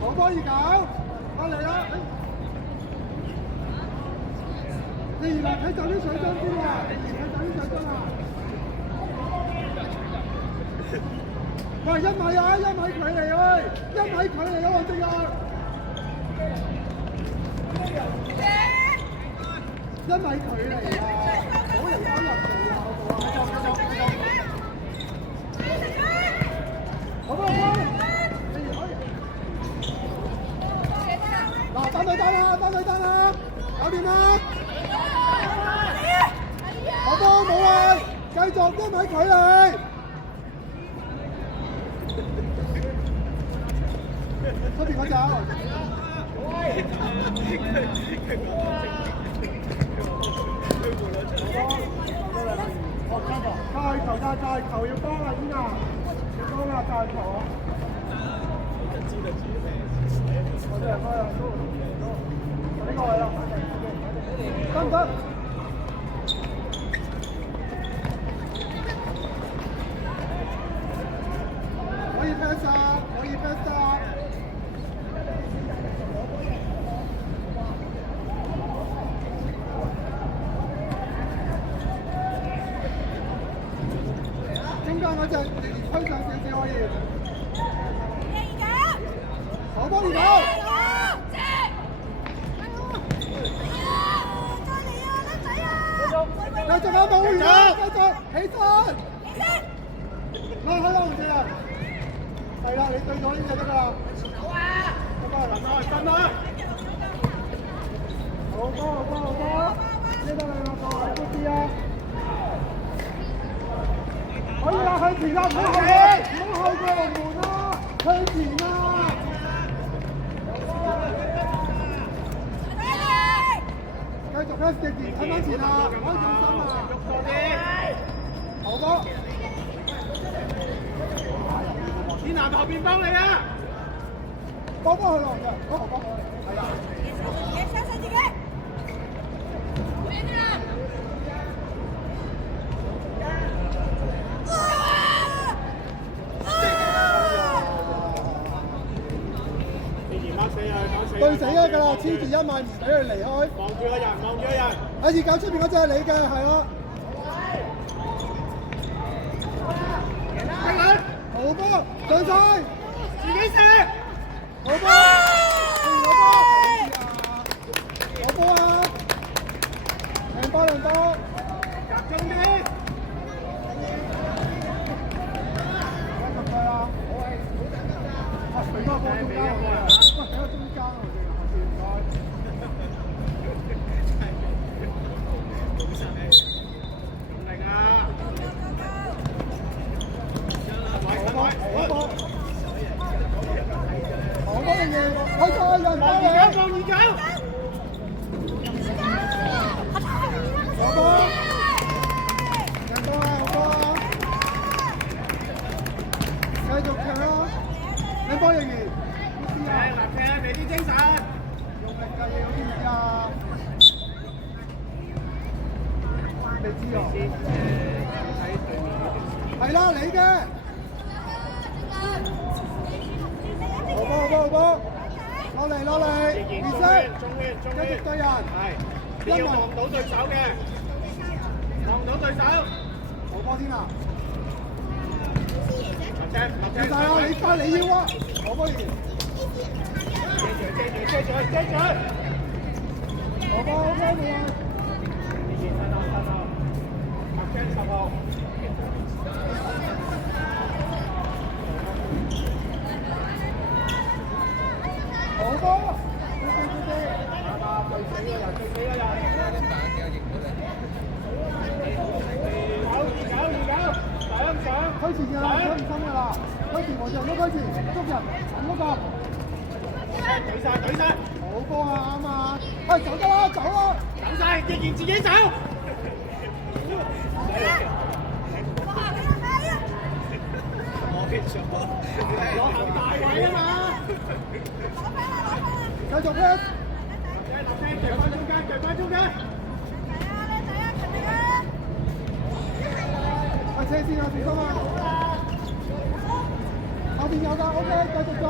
好波二九，我嚟啦！你而家睇走啲水樽先啊！睇走啲水樽啊！喂，1米啊！1米距離喂！1米距離啊！黃正陽！1米距離啊！好嚟搞入嚟啊！好波！嗱，單啦，搞掂啦！好波冇啦，繼續1米距離。出邊嗰隻。帶球要幫啊，先啊！要幫啊，帶球啊！我真係開啊！呢個位啦，得唔得？可以 pass 啊！可以 pass 啊！中間嗰隻推上少少可以。好波二九！繼續啊，冇完啊！繼續起身！拉開啦，紅姐啊！係啦，你對咗呢隻得㗎啦。分開！好波！呢度係我個高啲啊！可以啦，向前啦，唔好後邊，唔好後過龍門啦，向前啦！繼續 pass 嘅前，睇翻前啊，開重心啊！喐多啲，好波！天南後邊幫你啊！幫佢落嘅，好波！係啦。相信自己。對死啊！㗎啦，黐住1米唔俾佢離開。望住個人。阿二九出邊嗰隻係你嘅，係咯。好波，上晒，自己射。好波，好波啊！兩波，集中啲。繼續啊！俾個波中間我哋，喂，俾個中間我哋，唔該。用力啊！好波嘅嘢，開賽人幫你。放二九。好波！兩波啊！好波啊！繼續踢咯！兩波仍然。立踢，俾啲精神。用力嘅嘢，知唔知啊？你知啊？係啦，你嘅。好波！落嚟，熱身，繼續對人。係。你要望到對手嘅，望到對手。好波先啊！落踢啊！你翻你要啊！好波先。接住！好波冇啊！10號。好波！對死個人！上！推前嘅啦，推唔深嘅啦，推前黃上都推前，捉人，咁嗰個。舉晒！好波啊，啱啊！喂，走得啦，走晒，仍然自己走。攞後大位啊嘛！繼續 pass。腳翻中間。車先啊，小心啊！後邊有㗎 ，OK， 繼續做。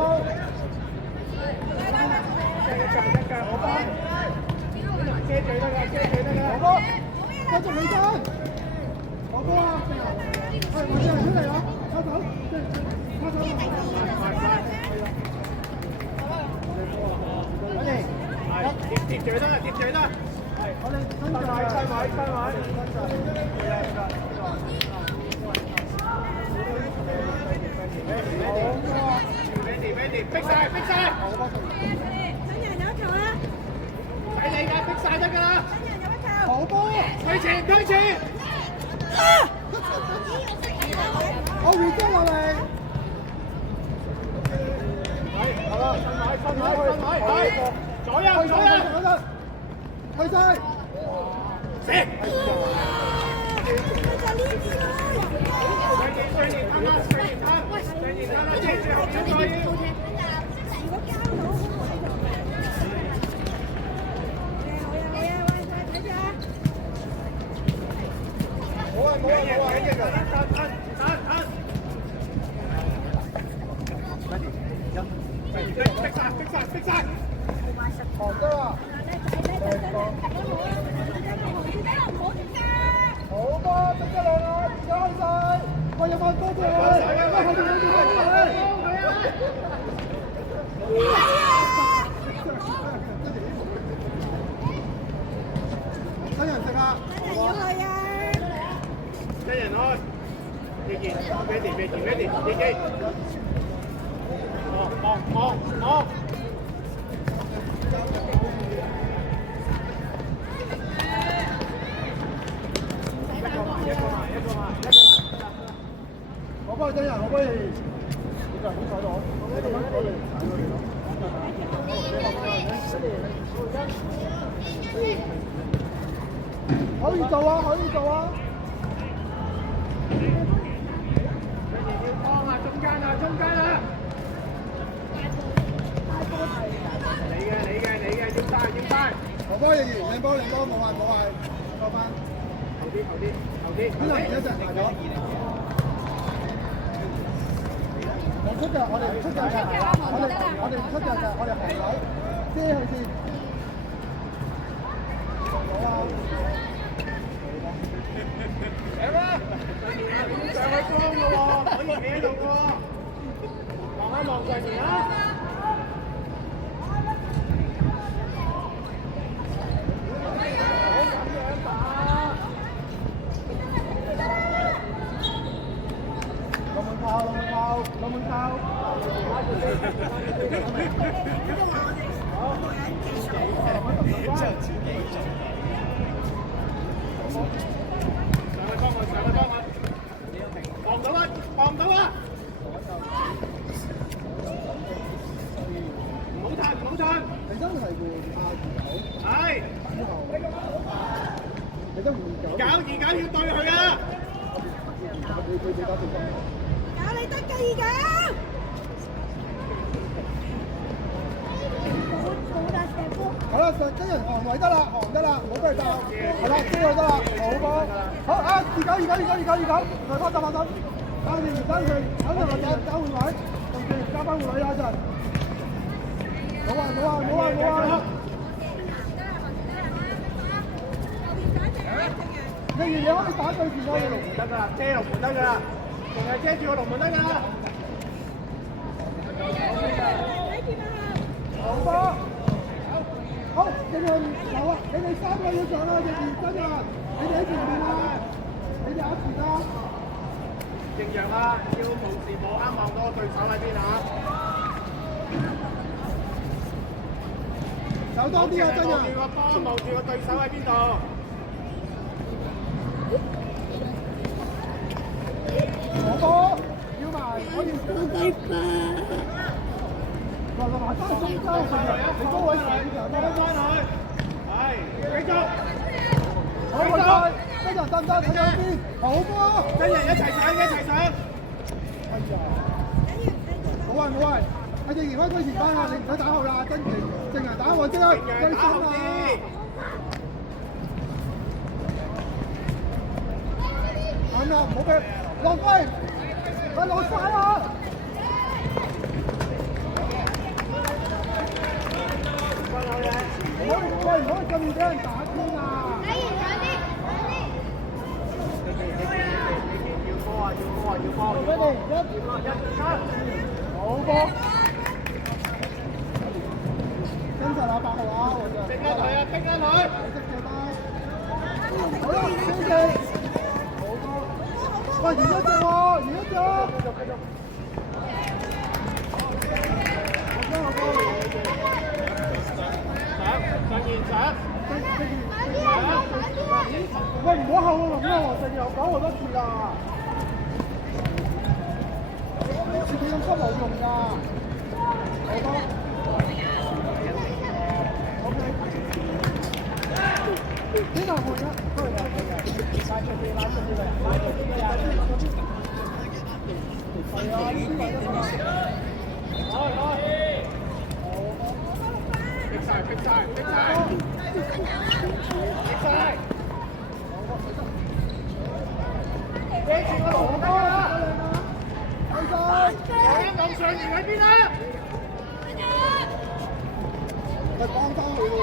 一腳，我幫。遮住得㗎，遮住得㗎。我幫，繼續起身。我幫啊！係，或者係出嚟啦，插手，插手。我哋貼住得，貼住得。係，我哋跟住買，跟買。Ready，逼晒！新人有一球啦！睇你㗎，逼晒得㗎啦！新人有一球！好波！推前！我回追落嚟。係，好啦，分位，左右，去晒！射！逼晒！好的。好波，逼得落啦，開晒！我有冇多謝你？後邊有冇多謝你？新人食啊！新人要去啊！新人開，記記 ，ready，記記。望。我幫你真人，我幫你。你就唔好坐到我。可以做啊！中間啊！你嘅，要帶！我幫你完，靚波，冇壞，過翻。後啲。邊度一陣埋咗？我出嘅，我哋唔出嘅，我哋唔出嘅，我哋紅手遮佢先。好啊！上去裝嘅喎，可以企喺度嘅喎，望上面啊！龍門靠。放唔到啊！唔好褪。你真係換阿二九。係。你都換九。二九要對佢啊！搞你得㗎二九。好啦，真人行位得啦，唔好俾佢鬥。係啦，追佢得啦，好波。好啊，二九，來翻打。等佢交換位，同住交翻換位啊！陣，冇啊！你可以打對前嗰個龍門得㗎，遮龍門得㗎，淨係遮住個龍門得㗎。好波，好，你哋有啊！你哋3個要上啦，真人，你哋喺前面啊，你哋有時間。正常啊，要無時無刻望到個對手喺邊啊！手多啲啊，真人！望住個波，望住個對手喺邊度？我波，要埋，我要高低吧。來，翻中間，你高位上，翻去。係，繼續。好，真人得唔得？睇到邊？好波！真人一齊上。哎呀！冇謂，阿正賢開推前班啊！你唔使打後啦，正人打後即刻追身啊！啱啦，唔好俾。落飛，佢落晒啊！唔可以咁易俾人打天啊！俾你好波，跟實啊8號啊！逼下佢啊！逼下佢！好啦，謝謝。喂，移一隻喎，移一隻。繼續。好波。上前上。喂，唔好後啊，龍啊，黃成又講好多次啦。自己咁急冇用㗎。好波。邊度換啊？拉出啲啦！係啊，呢啲位都得。逼晒！逼住個羅哥啦！係晒！林上賢喺邊啊？咪幫翻佢喎！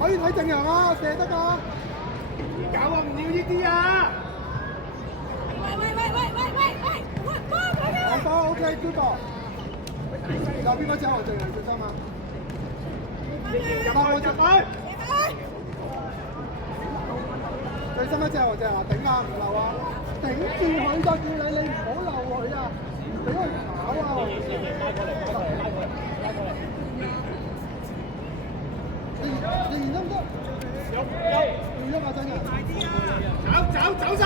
可以睇正陽啊，射得㗎！搞啊，唔要呢啲啊！喂！波 OK， good ball。右邊嗰隻我正陽最深啊！入去！最深一隻我正話頂啊，唔漏啊！頂住佢就叫你唔好漏佢啊！俾佢跑啊！拉過嚟！你得唔得？有啊，真嘅！走晒！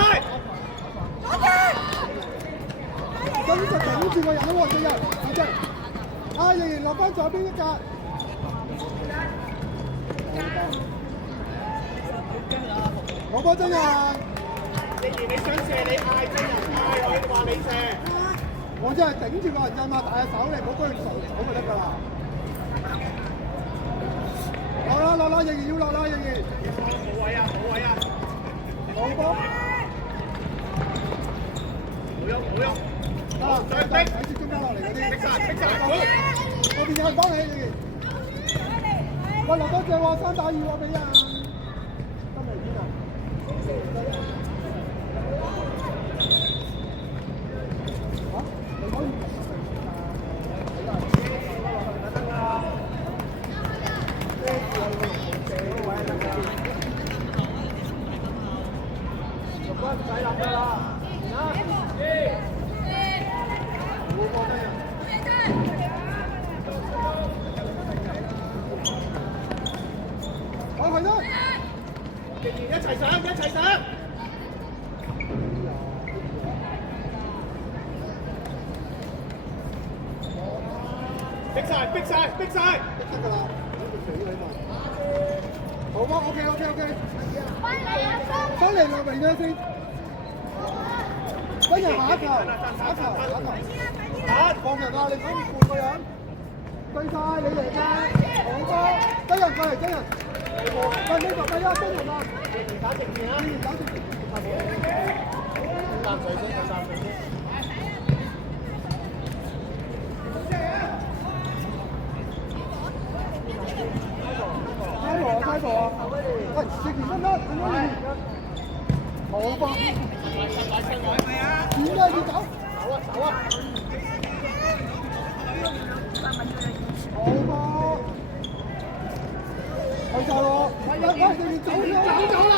咁就頂住個人喎，正人，好正！啊，仍然落翻左邊一格。冇波真人！既然你想射，你嗌真人嗌，我話你射。我真係頂住個人啫嘛，大隻手你唔好幫佢手就得㗎啦。落啦，仍然要落啦，仍然。冇位啊！冇波。冇喐。啊！再逼，睇住中間落嚟嗰啲。逼晒！好。嗰邊有人幫你，仍然。喂，落多隻喎，3打2喎，俾人。得未邊啊？嚇？你可以。唔使諗㗎啦，冇波得人。好，係咯，一齊上！逼晒！得㗎啦，好波 ，OK。翻嚟落嚟先。跟住下一球，放人啊！你可以換個人，對晒你嚟㗎，好波，真人過嚟，喂呢個咪真人啊！打直線啊！三水先。開波啊！喂，直線得，好波。點解要走？走啊！好波！去晒咯！喂，走啦！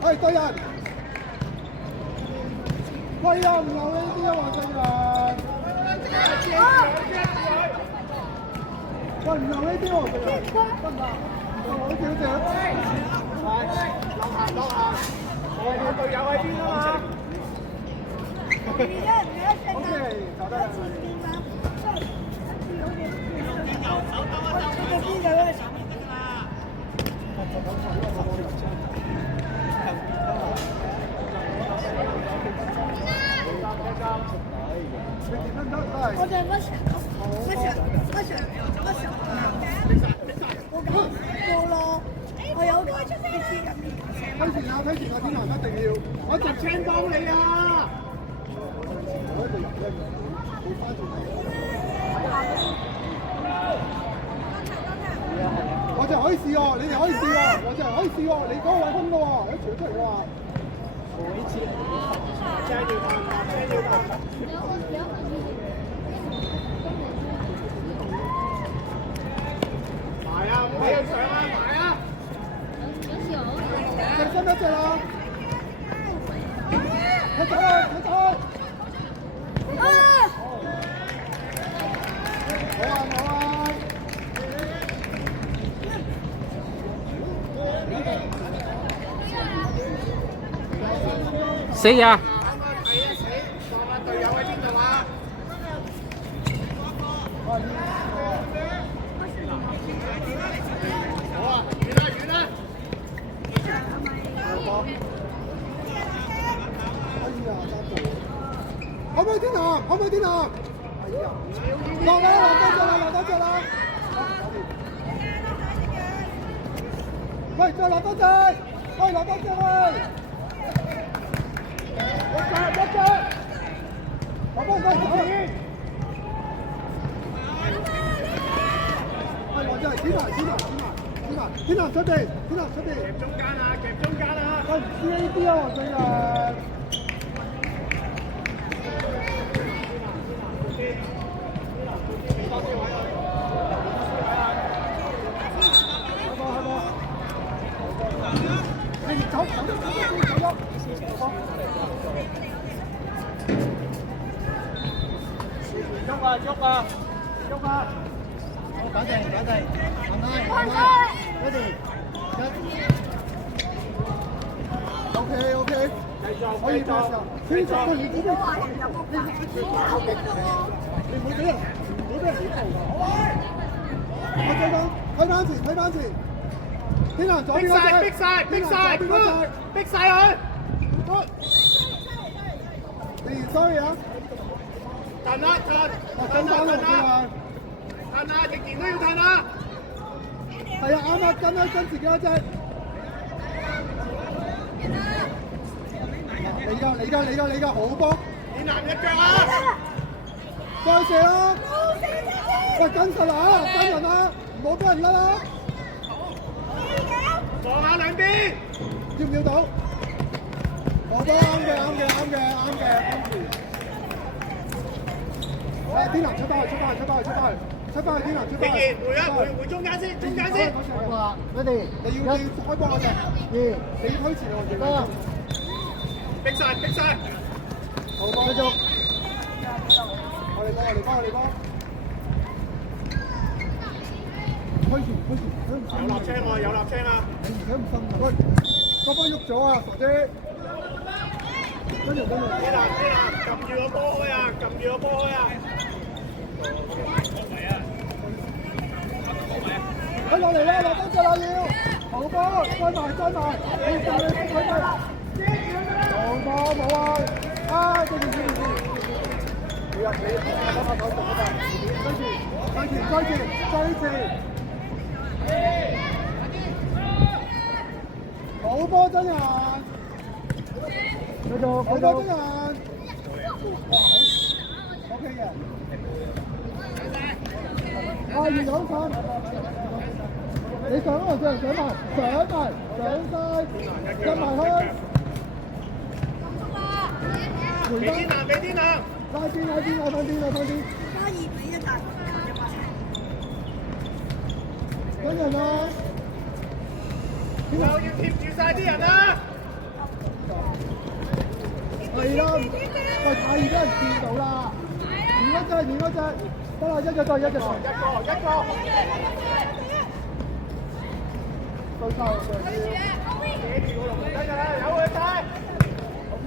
係對人。喂啊！唔留呢啲啊，黃正陽。喂，唔留呢啲喎，得唔得？好少少。落下。我哋隊友喺邊啊嘛？OK，走得。我想。OK。推前啊，天南一定要，我直青幫你啊！我一定入咧，冇翻轉頭。我就可以試喎，你哋可以試喎，我就可以試喎，你嗰個位空嘅喎，一傳出嚟嘅話，每次車要拍，車要拍。埋啊！唔好上啊！埋啊！最深一隻啦！佢走啊！佢走！好啊！好啊！死啊！睇啊死！撞下隊友喺邊度啊？好啊！遠啦遠啦！可唔可以天南？可唔可以天南？落啦！落多隻啦！落多隻啦！喂，再落多隻！喂，落多隻喂！一隻！我幫佢走！係落隻嚟，天南出地！夾中間啊！我唔知呢啲啊，黃俊陽。你走！喐啊！好，等陣，慢慢，ready， OK， 可以拍㗎，你唔好俾人嚟到㗎，我推返前，天南左邊嗰隻，逼晒佢，你sorry啊！褪啊！褪啊！仍然都要褪啊！係啊，啱跟自己嗰隻。你㗎，好波！天南一腳啊！再射啦！喂，跟實啦，跟人啦，唔好俾人甩啦！撞下兩邊，要唔要到？我都啱嘅。天南出翻去，天南出翻去。竟然回中間先。Ready， 你要開波嗰隻，你推前我哋。逼晒，好波，繼續。我哋幫。推前。有立青啊！你唔使咁心啊！喂，嗰波喐咗啊，傻姐。跟住。天南，撳住個波開啊！佢落嚟啦，落多隻啦要，好波，追埋，你佢好波冇啊，跟住，你入你攞把手做嗰度，追住，好波真人，繼續好波真人 ，OK 嘅。越好上，你上埋，跟埋去。俾天南，快啲！加2比1大。跟人啊！要貼住晒啲人啊！係啦，喂，太易俾人見到啦！遠嗰隻，得啦，一隻對。對晒。寫住個龍門得㗎啦，有佢帶。OK。